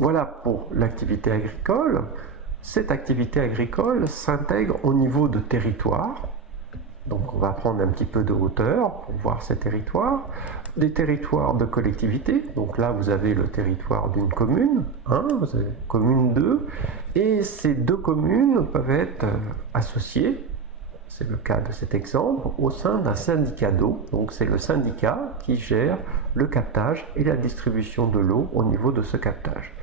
Voilà pour l'activité agricole. Cette activité agricole s'intègre au niveau de territoire. Donc on va prendre un petit peu de hauteur pour voir ces territoires. Des territoires de collectivité, donc là vous avez le territoire d'une commune, vous avez commune 2, et ces deux communes peuvent être associées, c'est le cas de cet exemple, au sein d'un syndicat d'eau. Donc c'est le syndicat qui gère le captage et la distribution de l'eau au niveau de ce captage.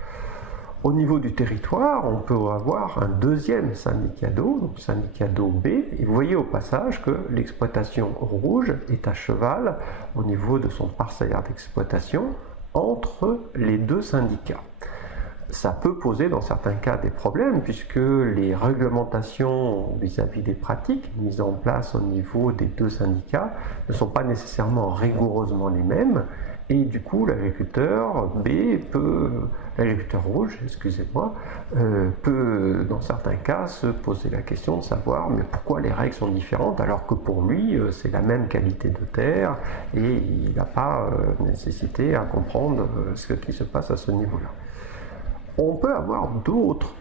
Au niveau du territoire, on peut avoir un deuxième syndicat d'eau, donc syndicat d'eau B, et vous voyez au passage que l'exploitation rouge est à cheval au niveau de son parcellaire d'exploitation entre les deux syndicats. Ça peut poser dans certains cas des problèmes puisque les réglementations vis-à-vis des pratiques mises en place au niveau des deux syndicats ne sont pas nécessairement rigoureusement les mêmes. Et du coup, l'agriculteur l'agriculteur rouge, excusez-moi, peut dans certains cas se poser la question de savoir mais pourquoi les règles sont différentes alors que pour lui c'est la même qualité de terre et il n'a pas nécessité à comprendre ce qui se passe à ce niveau-là. On peut avoir d'autres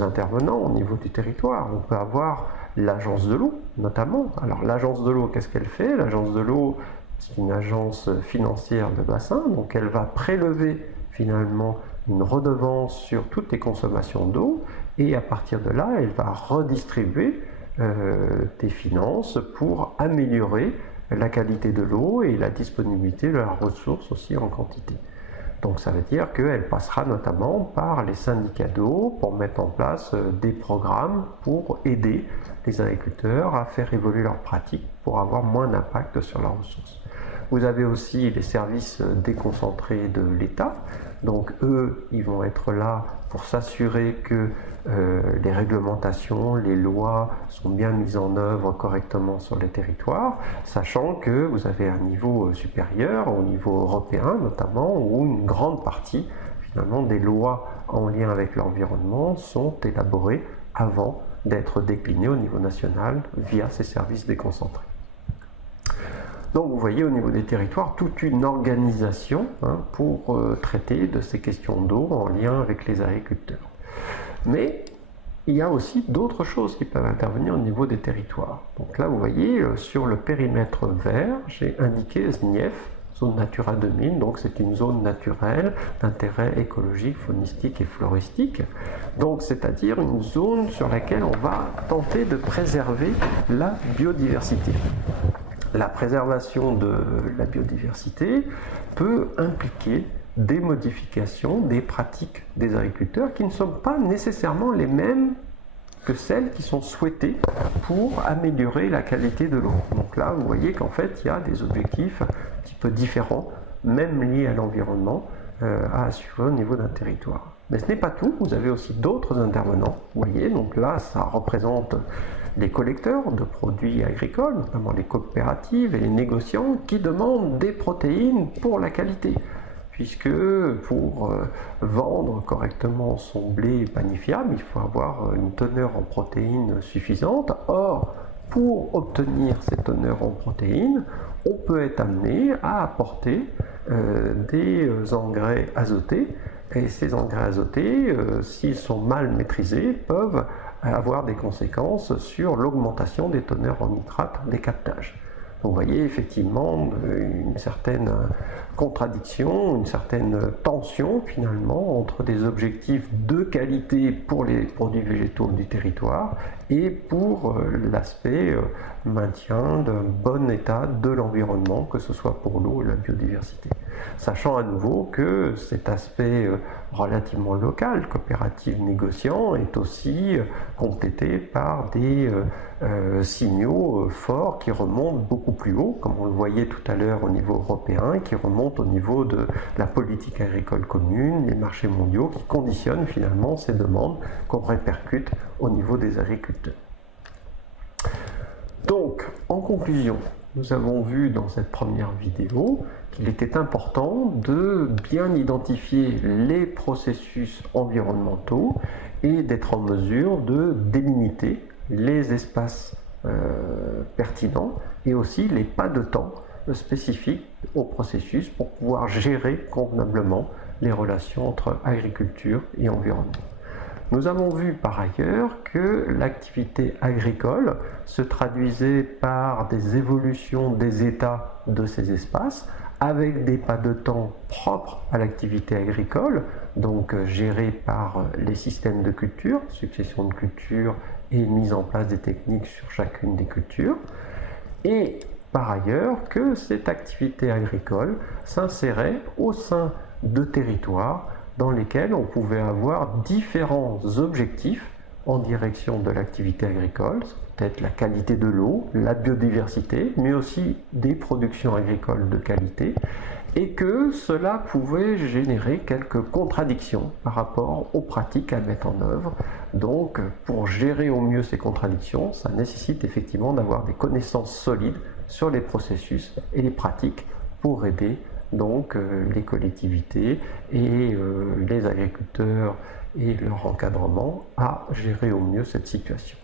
intervenants au niveau du territoire. On peut avoir l'agence de l'eau notamment. Alors l'agence de l'eau, qu'est-ce qu'elle fait? L'agence de l'eau, c'est une agence financière de bassin, donc elle va prélever finalement une redevance sur toutes les consommations d'eau et à partir de là, elle va redistribuer des finances pour améliorer la qualité de l'eau et la disponibilité de la ressource aussi en quantité. Donc ça veut dire qu'elle passera notamment par les syndicats d'eau pour mettre en place des programmes pour aider les agriculteurs à faire évoluer leurs pratiques pour avoir moins d'impact sur la ressource. Vous avez aussi les services déconcentrés de l'État. Donc eux, ils vont être là pour s'assurer que les réglementations, les lois sont bien mises en œuvre correctement sur les territoires, sachant que vous avez un niveau supérieur, au niveau européen notamment, où une grande partie finalement des lois en lien avec l'environnement sont élaborées avant d'être déclinées au niveau national via ces services déconcentrés. Donc vous voyez au niveau des territoires toute une organisation pour traiter de ces questions d'eau en lien avec les agriculteurs. Mais il y a aussi d'autres choses qui peuvent intervenir au niveau des territoires. Donc là vous voyez sur le périmètre vert, j'ai indiqué ZNIEF, zone Natura 2000, donc c'est une zone naturelle d'intérêt écologique, faunistique et floristique. Donc c'est-à-dire une zone sur laquelle on va tenter de préserver la biodiversité. La préservation de la biodiversité peut impliquer des modifications, des pratiques des agriculteurs qui ne sont pas nécessairement les mêmes que celles qui sont souhaitées pour améliorer la qualité de l'eau. Donc là, vous voyez qu'en fait, il y a des objectifs un petit peu différents, même liés à l'environnement, à assurer au niveau d'un territoire. Mais ce n'est pas tout, vous avez aussi d'autres intervenants. Vous voyez, donc là, ça représente les collecteurs de produits agricoles, notamment les coopératives et les négociants qui demandent des protéines pour la qualité. Puisque pour vendre correctement son blé panifiable, il faut avoir une teneur en protéines suffisante. Or, pour obtenir cette teneur en protéines, on peut être amené à apporter des engrais azotés. Et ces engrais azotés, s'ils sont mal maîtrisés, peuvent avoir des conséquences sur l'augmentation des teneurs en nitrate des captages. Donc vous voyez effectivement une certaine contradiction, une certaine tension finalement entre des objectifs de qualité pour les produits végétaux du territoire et pour l'aspect maintien d'un bon état de l'environnement, que ce soit pour l'eau et la biodiversité. Sachant à nouveau que cet aspect relativement local, coopérative négociant, est aussi complété par des signaux forts qui remontent beaucoup plus haut, comme on le voyait tout à l'heure au niveau européen, qui remontent au niveau de la politique agricole commune, les marchés mondiaux, qui conditionnent finalement ces demandes qu'on répercute au niveau des agriculteurs. Donc, en conclusion, nous avons vu dans cette première vidéo qu'il était important de bien identifier les processus environnementaux et d'être en mesure de délimiter les espaces pertinents et aussi les pas de temps spécifiques au processus pour pouvoir gérer convenablement les relations entre agriculture et environnement. Nous avons vu par ailleurs que l'activité agricole se traduisait par des évolutions des états de ces espaces, avec des pas de temps propres à l'activité agricole, donc gérés par les systèmes de culture, succession de cultures et mise en place des techniques sur chacune des cultures, et par ailleurs que cette activité agricole s'insérait au sein de territoires dans lesquels on pouvait avoir différents objectifs en direction de l'activité agricole, peut-être la qualité de l'eau, la biodiversité, mais aussi des productions agricoles de qualité, et que cela pouvait générer quelques contradictions par rapport aux pratiques à mettre en œuvre. Donc, pour gérer au mieux ces contradictions, ça nécessite effectivement d'avoir des connaissances solides sur les processus et les pratiques pour aider donc les collectivités et les agriculteurs et leur encadrement à gérer au mieux cette situation.